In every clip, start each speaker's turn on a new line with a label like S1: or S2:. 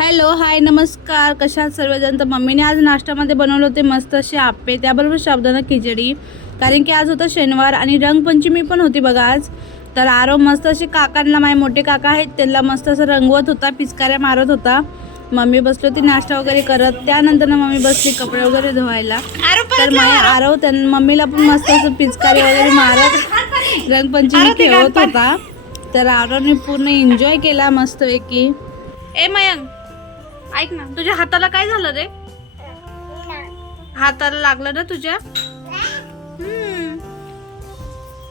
S1: Hello hi नमस्कार. कशात सर्वजण? तर मम्मीने आज नाश्त्यामध्ये बनवले होते मस्त असे आप्पे त्याबरोबर साबुदाणा खिचडी. कारण की आज होता शनिवार आणि रंगपंचमी पण होती बघा आज. तर आरो मस्त असे काकांना माझे मोठे काका आहेत त्यांना मस्त असं रंगवत होता पिचकाऱ्या मारत होता. मम्मी बसली होती नाश्ता वगैरे करत. त्यानंतर ना मम्मी बसली कपडे वगैरे धुवायला. तर माझ्या आरव त्यां मम्मीला पण मस्त असं पिचकारी वगैरे मारत रंगपंचमी खेळत होता. तर आरवने पूर्ण एन्जॉय केला मस्तपैकी. ए मयंक. ऐक ना तुझ्या हाताला काय झालं रे? हाताला लागलं ना तुझ्या.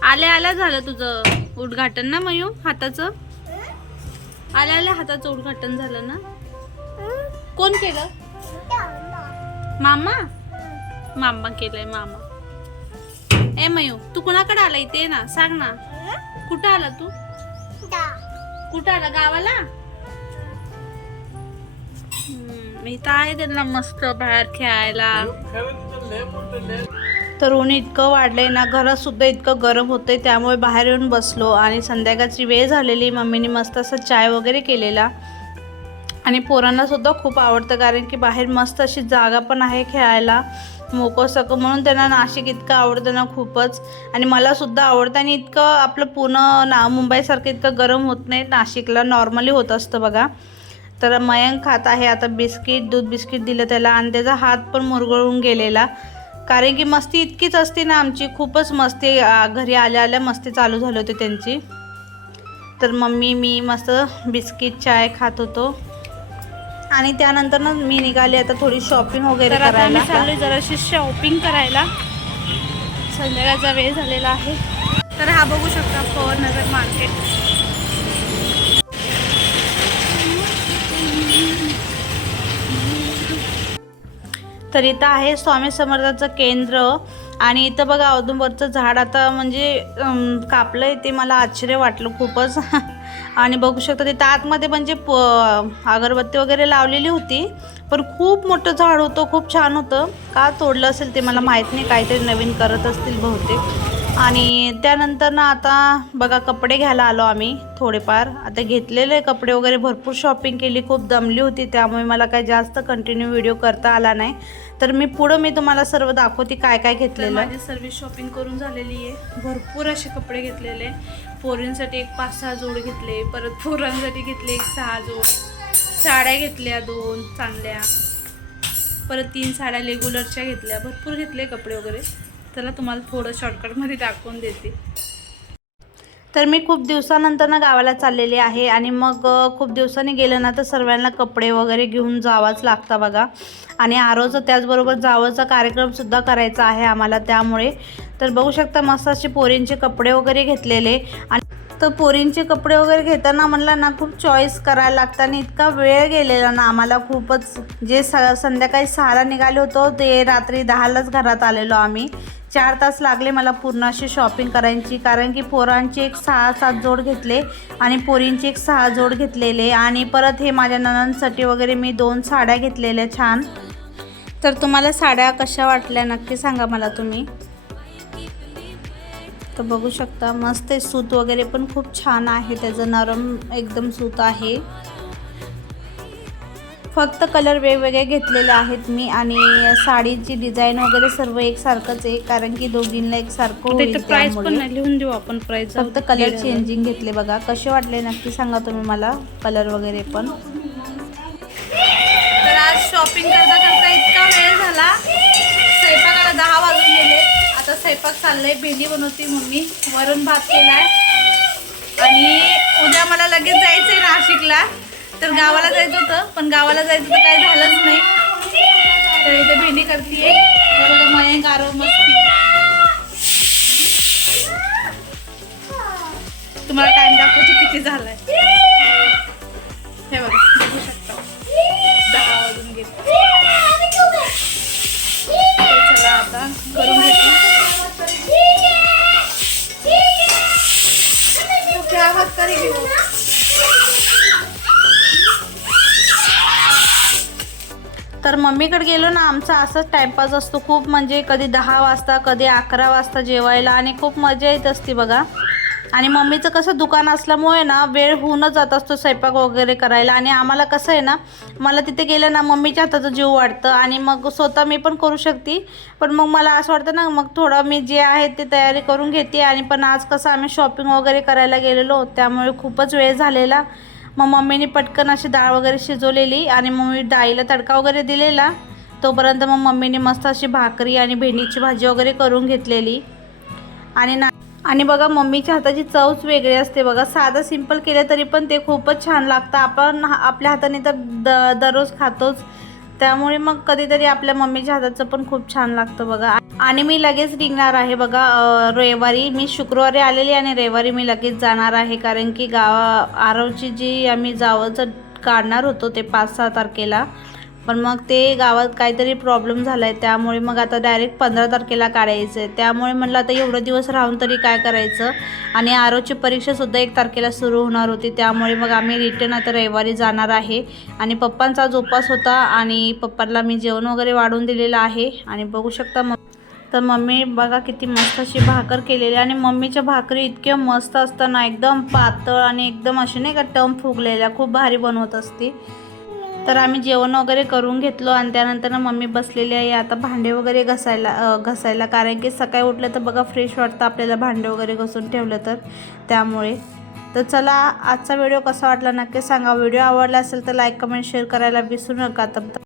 S1: आल्या आल्या झालं तुझं उद्घाटन ना मयू हाताचं? आल्या आल्या हाताचं उद्घाटन झालं ना? कोण केलं? मामा? मामा केलंय मामा. ए मयू तू कुणाकडे आला इथे? ना सांग ना. कुठं आला तू? कुठं आला? गावाला? हम्म, इथं आहे त्यांना मस्त बाहेर खेळायला. तर ऊन इतकं वाढलंय ना घरात सुद्धा इतकं गरम होतंय त्यामुळे बाहेर येऊन बसलो. आणि संध्याकाळची वेळ झालेली मम्मीने मस्त असं चाय वगैरे केलेला. आणि पोरांना सुद्धा खूप आवडतं कारण की बाहेर मस्त अशी जागा पण आहे खेळायला. मोकं सकं म्हणून त्यांना नाशिक इतकं आवडतं ना खूपच. आणि मला सुद्धा आवडतं आणि इतकं आपलं पूर्ण ना मुंबईसारखं इतकं गरम होत नाही. नाशिकला नॉर्मली होत असतं बघा. तर मयंक खात आहे. आता बिस्किट दूध बिस्किट दिलं त्याला आणि त्याचा हात पण मुरगळून गेलेला. कारण की मस्ती इतकीच असते ना आमची. खूपच मस्ती घरी आल्या आल्या मस्ती चालू झाली होती त्यांची. तर मम्मी मी मस्त बिस्किट चाय खात होतो. आणि त्यानंतर ना मी निघाले आता थोडी शॉपिंग वगैरे करायला. चाललोय जराशी शॉपिंग करायला. संध्याकाळचा वेळ झालेला आहे. तर हा बघू शकता पवन नगर मार्केट तर इथं आहे स्वामी समर्थाचं केंद्र आणि इथं बघा औदुंबरचं झाड आता म्हणजे कापलं आहे ते मला आश्चर्य वाटलं खूपच. आणि बघू शकता तिथं आतमध्ये म्हणजे प अगरबत्ती वगैरे लावलेली होती पण खूप मोठं झाड होतं खूप छान होतं. का तोडलं असेल ते मला माहीत नाही काहीतरी नवीन करत असतील बहुतेक. आणि त्यानंतर ना आता बघा कपडे घ्यायला आलो आम्ही थोडेफार. आता घेतलेले कपडे वगैरे भरपूर शॉपिंग केली खूप दमली होती त्यामुळे मला काही जास्त कंटिन्यू व्हिडिओ करता आला नाही. तर मी पुढं मी तुम्हाला सर्व दाखवते काय काय घेतलेलं. माझी सर्विस शॉपिंग करून झालेली आहे. भरपूर असे कपडे घेतलेले. पोरींसाठी एक पाच सहा जोड घेतले परत पोरांसाठी घेतले एक सहा जोड. साड्या घेतल्या दोन चांगल्या. परत तीन साड्या रेग्युलरच्या घेतल्या. भरपूर घेतले कपडे वगैरे. चला तुम्हाला थोडं शॉर्टकटमध्ये दाखवून देते. तर मी खूप दिवसानंतर ना गावाला चाललेली आहे आणि मग खूप दिवसांनी गेलं ना तर सर्वांना कपडे वगैरे घेऊन जावाच लागतं बघा. आणि आरोचं त्याचबरोबर जावंचा कार्यक्रमसुद्धा करायचा आहे आम्हाला त्यामुळे. तर बघू शकता मस्त असे पोरींचे कपडे वगैरे घेतलेले आणि तर पोरींचे कपडे वगैरे घेताना म्हणलं ना खूप चॉईस करायला लागतं आणि इतका वेळ गेलेला ना आम्हाला खूपच. जे स संध्याकाळी सहाला निघाले होतो ते रात्री दहालाच घरात आलेलो आम्ही. चार तास लागले मला पूर्ण अशी शॉपिंग करायची कारण की पोरांची एक सहा सात जोड घेतले आणि पोरींची एक सहा जोड घेतलेले आणि परत हे माझ्या ननांसाठी वगैरे मी दोन साड्या घेतलेल्या छान. तर तुम्हाला साड्या कशा वाटल्या नक्की सांगा मला तुम्ही. तर बघू शकता मस्त आहे. सूत वगैरे पण खूप छान आहे. त्याचं नरम एकदम सूत आहे. फक्त कलर वेगवेगळे घेतलेले आहेत मी आणि साडीची डिझाईन वगैरे सर्व एकसारखंच आहे. कारण की दोघींना एकसारखं होईल त्यामुळे.
S2: लिहून देऊ आपण प्राइस
S1: फक्त कलर चेंजिंग घेतले बघा. कसे वाटले नक्की सांगा तुम्ही मला कलर वगैरे पण. तर आज शॉपिंग करता करता इतका वेळ झाला. स्वयंपाक चाललाय. भेंडी बनवते मम्मी. वरून भात केलाय. आणि उद्या मला लगेच जायचंय नाशिकला. तर गावाला जायचं होतं पण गावाला जायचं तर काय झालंच नाही. तर मम्मीकडे गेलो ना आमचा असंच टाइमपास असतो. खूप म्हणजे कधी दहा वाजता कधी अकरा वाजता जेवायला आणि खूप मजा येत असते बघा. आणि मम्मीचं कसं दुकान असल्यामुळे ना वेळ होऊनच जात असतो स्वयंपाक वगैरे करायला. आणि आम्हाला कसं आहे ना मला तिथे गेलं ना मम्मीच्या हाताचं जीव वाटतं आणि मग स्वतः मी पण करू शकते. पण मग मला असं वाटतं ना मग थोडं मी जे आहे ते तयारी करून घेते. आणि पण आज कसं आम्ही शॉपिंग वगैरे करायला गेलेलो त्यामुळे खूपच वेळ झालेला. मग मम्मीने पटकन अशी डाळ वगैरे शिजवलेली आणि मग मी डाळीला तडका वगैरे दिलेला. तोपर्यंत मग मम्मीने मस्त अशी भाकरी आणि भेंडीची भाजी वगैरे करून घेतलेली. आणि ना आणि बघा मम्मीच्या हाताची चवच वेगळी असते बघा. साधं सिंपल केलं तरी पण ते खूपच छान लागतं. आपण आपल्या हाताने तर द दररोज खातोच. त्यामुळे मग कधीतरी आपल्या मम्मीच्या हाताचं पण खूप छान लागतं बघा. आणि मी लगेच निघणार आहे बघा रविवारी. मी शुक्रवारी आलेली आणि रविवारी मी लगेच जाणार आहे कारण की गावा आरवची जी आम्ही जावंचं काढणार होतो ते पाच सहा तारखेला. पण मग ते गावात काहीतरी प्रॉब्लेम झाला आहे त्यामुळे मग आता डायरेक्ट पंधरा तारखेला काढायचं आहे त्यामुळे म्हणलं आता एवढं दिवस राहून तरी काय करायचं? आणि आरोची परीक्षासुद्धा एक तारखेला सुरू होणार होती त्यामुळे मग आम्ही रिटर्न आता रविवारी जाणार आहे. आणि पप्पांचा आज उपास होता आणि पप्पांना मी जेवण वगैरे वाढून दिलेलं आहे. आणि बघू शकता मग तर मम्मी बघा किती मस्त अशी भाकर केलेली आणि मम्मीच्या भाकरी इतक्या मस्त असताना एकदम पातळ आणि एकदम अशी नाही का टम फुगलेल्या खूप भारी बनवत असते. तर आम्ही जेवण वगैरे करून घेतलो आणि त्यानंतर ना मम्मी बसलेली आहे. आता भांडे वगैरे घसायला घसायला. कारण की सकाळी उठलं तर बघा फ्रेश वाटतं आपल्याला भांडे वगैरे घसून ठेवलं तर. त्यामुळे. तर चला आजचा व्हिडिओ कसा वाटला नक्की सांगा. व्हिडिओ आवडला असेल तर लाईक कमेंट शेअर करायला विसरू नका. तर